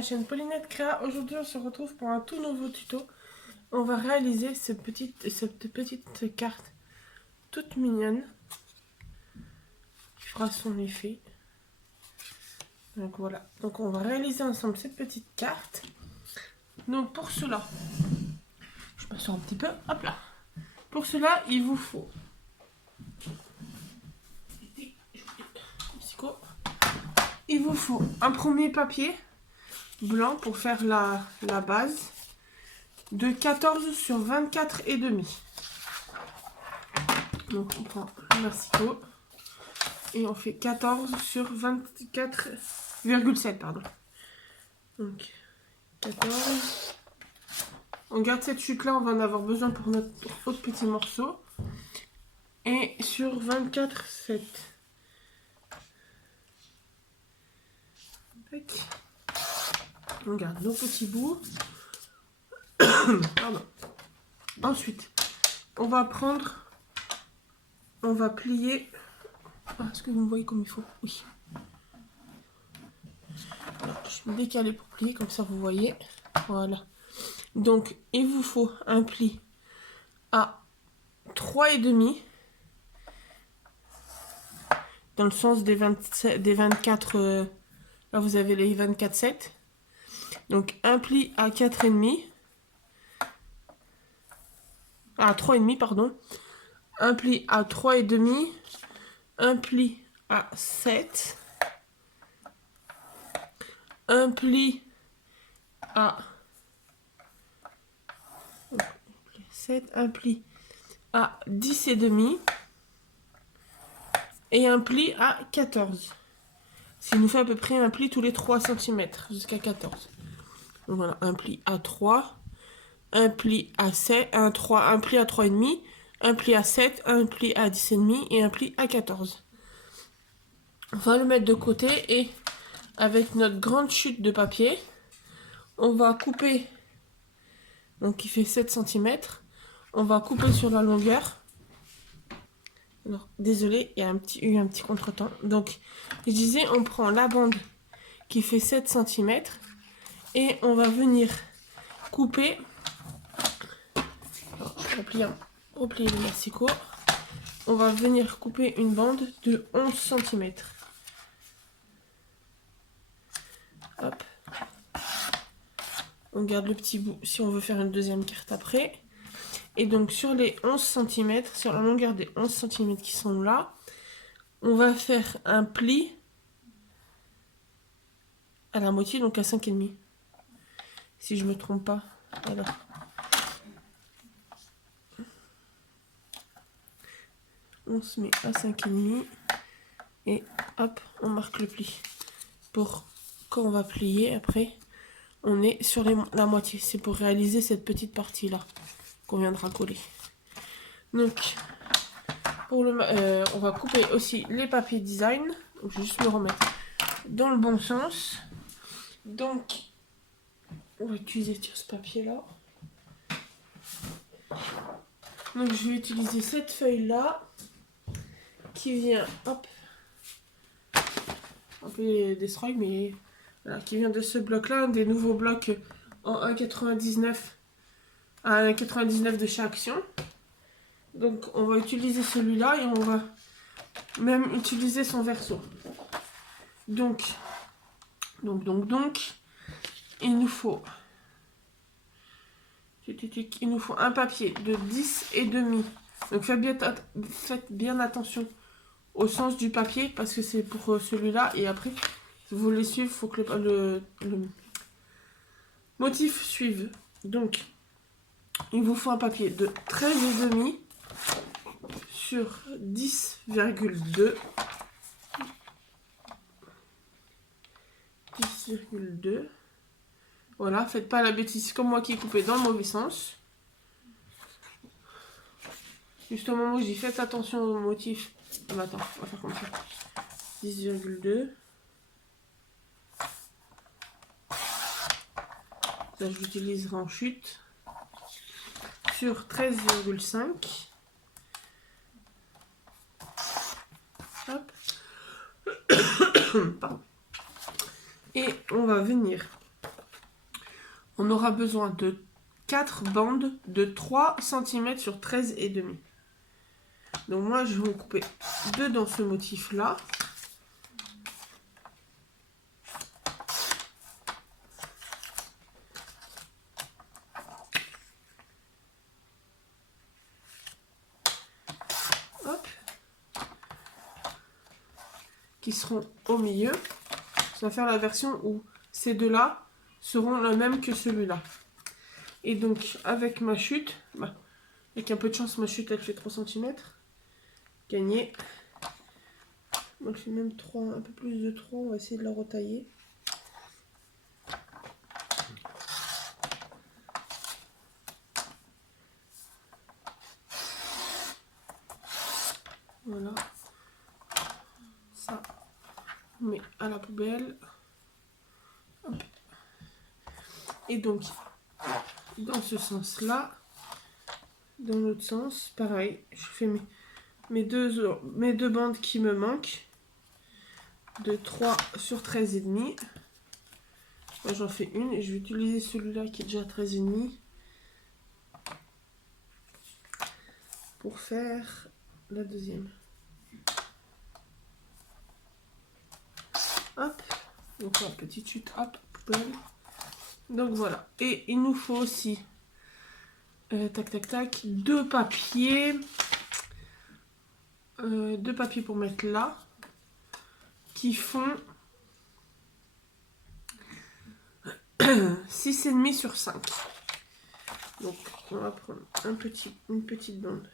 la chaîne Paulinette Créa. Aujourd'hui on se retrouve pour un tout nouveau tuto. On va réaliser cette petite carte toute mignonne qui fera son effet. Donc voilà, donc on va réaliser ensemble cette petite carte. Donc pour cela, je passe un petit peu, hop là. Pour cela il vous faut un premier papier blanc pour faire la base de 14 sur 24 et demi. Donc on prend le massicot et on fait 14 sur 24,7 pardon. Donc 14. On garde cette chute là, on va en avoir besoin pour notre autre petit morceau. Et sur 24,7. On garde nos petits bouts. Pardon. Ensuite, on va plier. Est-ce que vous me voyez comme il faut? Oui. Alors, je vais décaler pour plier, comme ça vous voyez. Voilà. Donc, il vous faut un pli à 3,5 dans le sens des 24. Là, vous avez les 24,7. Donc, un pli à 4,5. À 3,5, pardon. Un pli à 3,5. Un pli à 7. Un pli à 7. Un pli à 10,5. Et un pli à 14. Ce qui nous fait à peu près un pli tous les 3 cm jusqu'à 14. Donc voilà, un pli à 3, un pli à 7, un pli à 3,5, un pli à 7, un pli à 10,5 et un pli à 14. On va le mettre de côté et avec notre grande chute de papier, on va couper, donc qui fait 7 cm, on va couper sur la longueur. Alors, désolé, il y a eu un petit contretemps. Donc, je disais, on prend la bande qui fait 7 cm et on va venir couper. Alors, je vais replier le massicot. On va venir couper une bande de 11 cm. Hop. On garde le petit bout si on veut faire une deuxième carte après. Et donc sur les 11 cm, sur la longueur des 11 cm qui sont là, on va faire un pli à la moitié, donc à 5,5. Si je me trompe pas. Alors. On se met à 5,5 et hop, on marque le pli. Pour quand on va plier après, on est sur la moitié. C'est pour réaliser cette petite partie là qu'on viendra coller. Donc, on va couper aussi les papiers design. Donc, je vais juste me remettre dans le bon sens. Donc, on va utiliser ce papier là. Donc, je vais utiliser cette feuille là qui vient, hop, un peu destroy, mais voilà, qui vient de ce bloc là, des nouveaux blocs en 1,99 à 1,99 de chez Action. Donc on va utiliser celui-là et on va même utiliser son verso. Donc il nous faut un papier de 10,5. Donc faites bien attention au sens du papier parce que c'est pour celui-là. Et après, si vous voulez suivre, il faut que le motif suive. Donc, il vous faut un papier de 13,5 sur 10,2. 10,2. Voilà, faites pas la bêtise comme moi qui ai coupé dans le mauvais sens. Juste au moment où je dis faites attention au motif. Ah bah attends, on va faire comme ça. 10,2. Ça, je l'utiliserai en chute. Sur 13,5. Hop. Pardon. Et on va venir on aura besoin de 4 bandes de 3 cm sur 13,5. Donc moi, je vais en couper 2 dans ce motif-là. Hop. Qui seront au milieu. Ça va faire la version où ces deux-là seront les mêmes que celui-là. Et donc, avec ma chute, avec un peu de chance, ma chute, elle fait 3 cm. Gagné. Donc, je fais même 3, un peu plus de 3. On va essayer de la retailler. Voilà. Ça, on met à la poubelle. Hop. Et donc, dans ce sens-là, dans l'autre sens, pareil, je fais mes deux bandes qui me manquent de 3 sur 13,5. Moi, j'en fais une et je vais utiliser celui-là qui est déjà 13,5 pour faire la deuxième. Hop, donc la petite chute, hop, poubelle. Donc voilà, et il nous faut aussi tac tac tac, deux papiers pour mettre là qui font 6,5 sur 5. Donc on va prendre une petite bande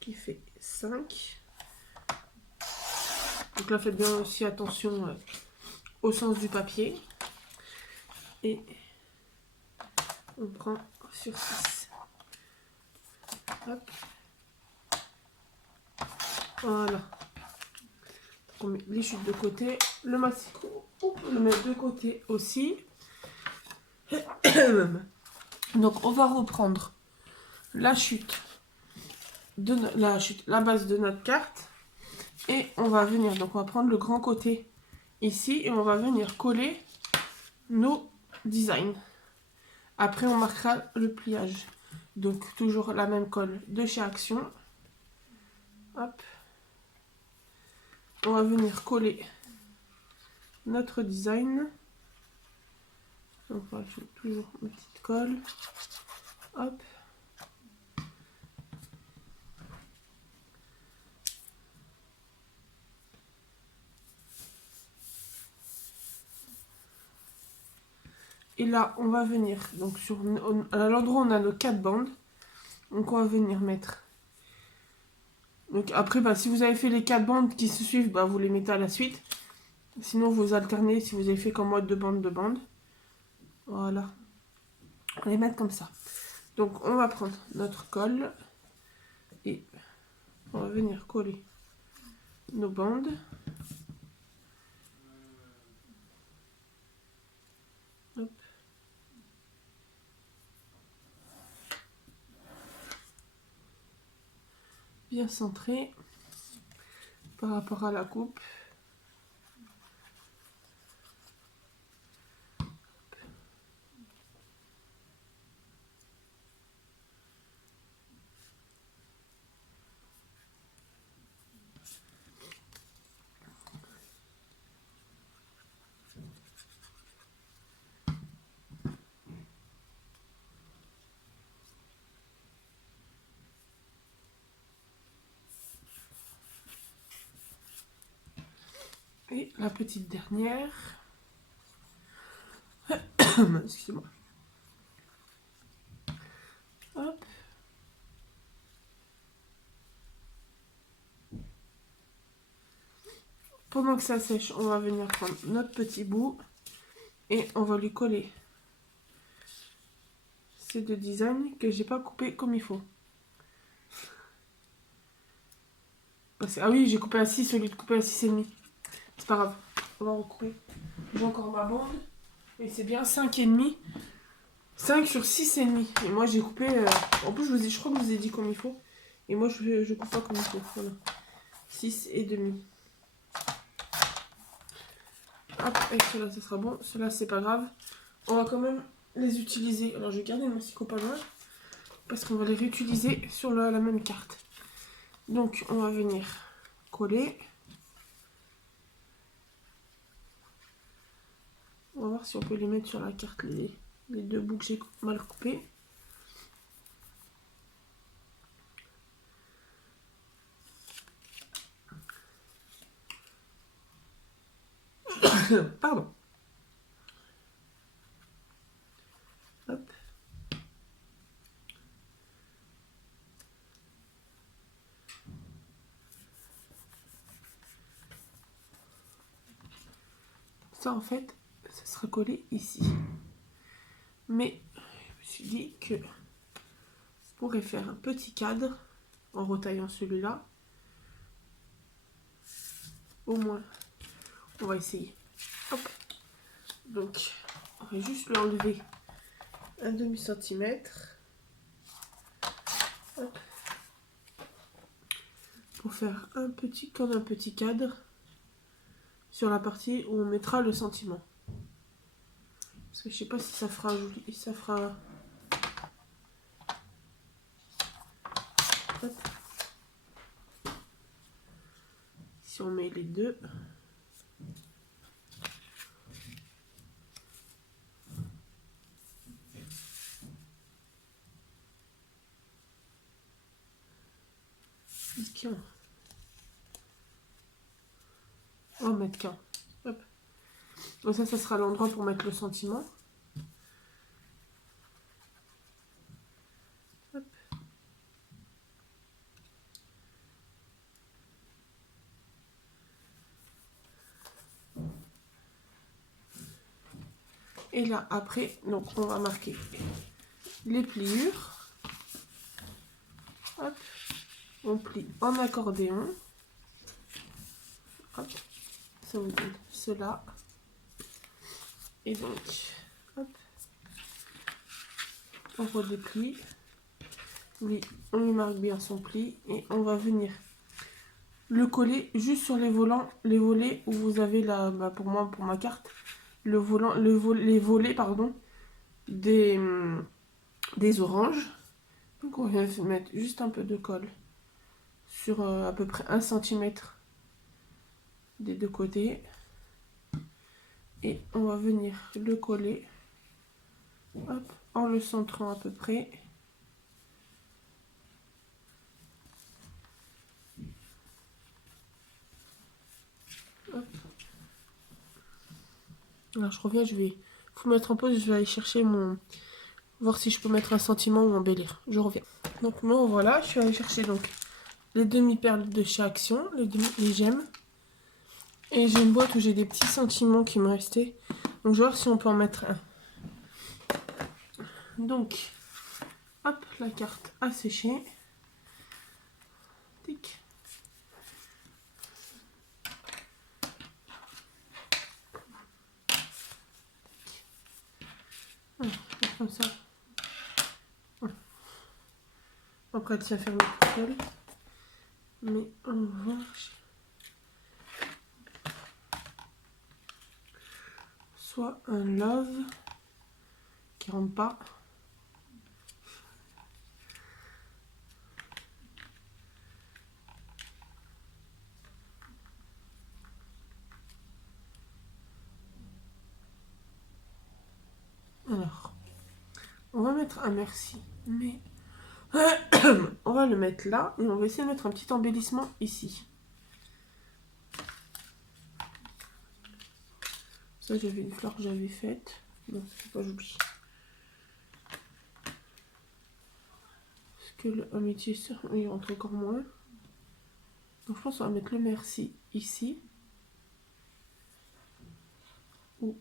qui fait 5. Donc là faites bien aussi attention au sens du papier. Et on prend sur 6. Hop. Voilà. On met les chutes de côté. Le massicot, on peut le mettre de côté aussi. Donc on va reprendre la chute, la base de notre carte. Et on va venir, donc on va prendre le grand côté ici. Et on va venir coller nos designs. Après on marquera le pliage. Donc toujours la même colle de chez Action. Hop. On va venir coller notre design. Donc voilà, je mets toujours ma petite colle. Hop. Et là, on va venir, donc à l'endroit où on a nos 4 bandes, donc on va venir mettre. Donc après, si vous avez fait les 4 bandes qui se suivent, vous les mettez à la suite. Sinon, vous alternez si vous avez fait comme moi 2 bandes, 2 bandes. Voilà. On va les mettre comme ça. Donc on va prendre notre colle et on va venir coller nos bandes. Hop. Bien centré par rapport à la coupe. Et la petite dernière. Excusez-moi. Hop. Pendant que ça sèche, on va venir prendre notre petit bout et on va lui coller ces deux designs que j'ai pas coupé comme il faut. Ah oui, j'ai coupé à 6 au lieu de couper à 6,5. C'est pas grave, on va recouper. J'ai encore ma bande et c'est bien 5,5. 5 sur 6,5. Et moi j'ai coupé. En plus, je crois que je vous ai dit comme il faut. Et moi je coupe pas comme il faut. Voilà. 6,5. Hop, et cela, ça sera bon. Cela, c'est pas grave. on va quand même les utiliser. Alors je vais garder le masticot pas loin parce qu'on va les réutiliser sur la même carte. Donc on va venir coller. On va voir si on peut les mettre sur la carte, les deux bouts que j'ai mal coupés. Pardon. Hop. Ça en fait, ça sera collé ici. Mais je me suis dit que je pourrais faire un petit cadre en retaillant celui-là. Au moins, on va essayer. Hop. Donc, on va juste lui enlever un demi-centimètre. Pour faire comme un petit cadre sur la partie où on mettra le sentiment. Parce que je sais pas si ça fera joli, ça fera. Hop. Si on met les deux. On va mettre qu'un. Hop. Donc ça sera l'endroit pour mettre le sentiment. Hop. Et là, après, donc on va marquer les pliures. Hop. On plie en accordéon. Hop. Ça vous donne cela. Et donc, hop. On redéplie. Lui, on lui marque bien son pli. Et on va venir le coller juste sur les volets où vous avez la, pour moi, pour ma carte, les volets, pardon, des oranges. Donc on va mettre juste un peu de colle sur à peu près 1 cm des deux côtés. Et on va venir le coller, hop, en le centrant à peu près. Hop. Alors je reviens, je vais vous mettre en pause, je vais aller chercher voir si je peux mettre un sentiment ou embellir. Je reviens. Donc moi voilà, je suis allée chercher donc les demi-perles de chez Action, les gemmes. Et j'ai une boîte où j'ai des petits sentiments qui me restaient. Donc je vais voir si on peut en mettre un. Donc, hop, la carte a séché. Tic. Comme ça. Après, elle s'est fermée toute seule. Mais on va voir. Soit un love qui rentre pas. Alors, on va mettre un merci, mais on va le mettre là et on va essayer de mettre un petit embellissement ici. Ça, j'avais une fleur que j'avais faite. Non, c'est pas j'oublie. Parce que le améthyste, il rentre encore moins. Donc je pense qu'on va mettre le merci ici. Ou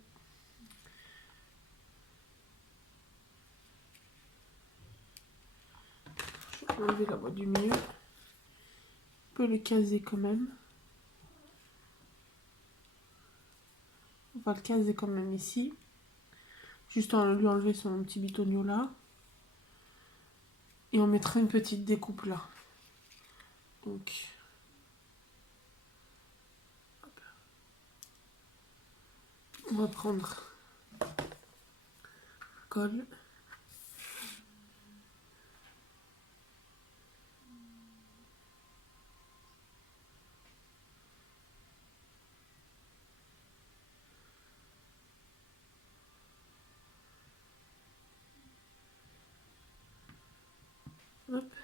je vais enlever la voie du milieu. On peut le caser quand même. On va le caser quand même ici. Juste en lui enlever son petit bitonio là. Et on mettra une petite découpe là. Donc, hop. On va prendre colle. Hop.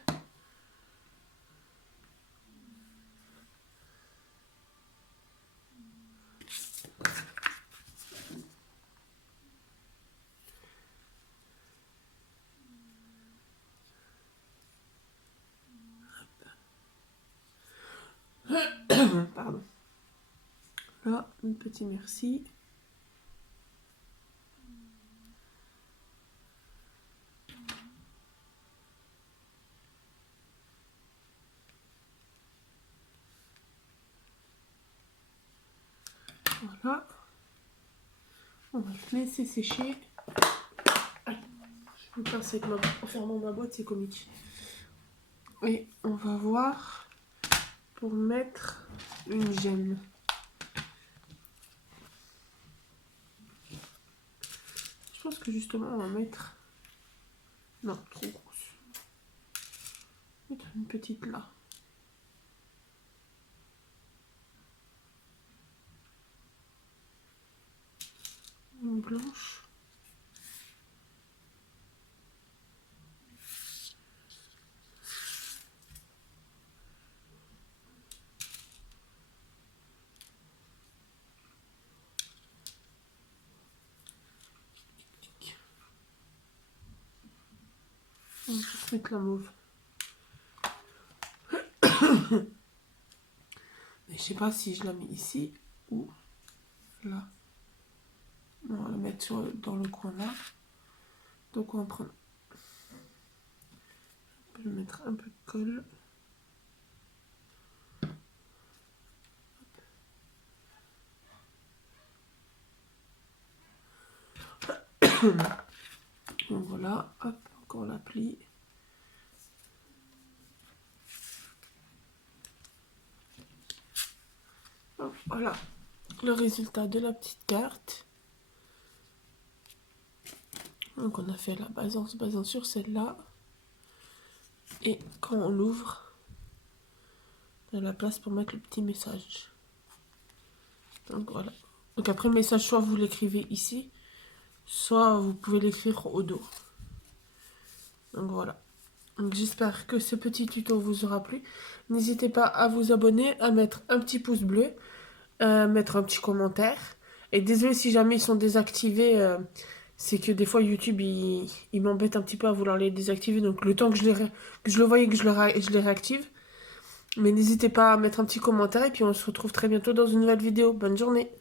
Pardon. Là, un petit merci. Voilà. On va le laisser sécher. Allez, je me pince avec en fermant ma boîte, c'est comique. Et on va voir pour mettre une gemme. Je pense que justement on va mettre... Non, trop grosse. Mettre une petite là. Une blanche. On va juste mettre la mauve. Mais je sais pas si je la mets ici ou là. On va la mettre dans le coin là. Donc on va prendre... On peut mettre un peu de colle. Donc voilà, hop, encore la plie. Hop, voilà le résultat de la petite carte. Donc on a fait la base en se basant sur celle-là. Et quand on l'ouvre, on a la place pour mettre le petit message. Donc voilà. Donc après le message, soit vous l'écrivez ici, soit vous pouvez l'écrire au dos. Donc voilà. Donc j'espère que ce petit tuto vous aura plu. N'hésitez pas à vous abonner, à mettre un petit pouce bleu, mettre un petit commentaire. Et désolé si jamais ils sont désactivés, c'est que des fois YouTube il m'embête un petit peu à vouloir les désactiver. Donc le temps que je le voie et que je les réactive. Mais n'hésitez pas à mettre un petit commentaire et puis on se retrouve très bientôt dans une nouvelle vidéo. Bonne journée!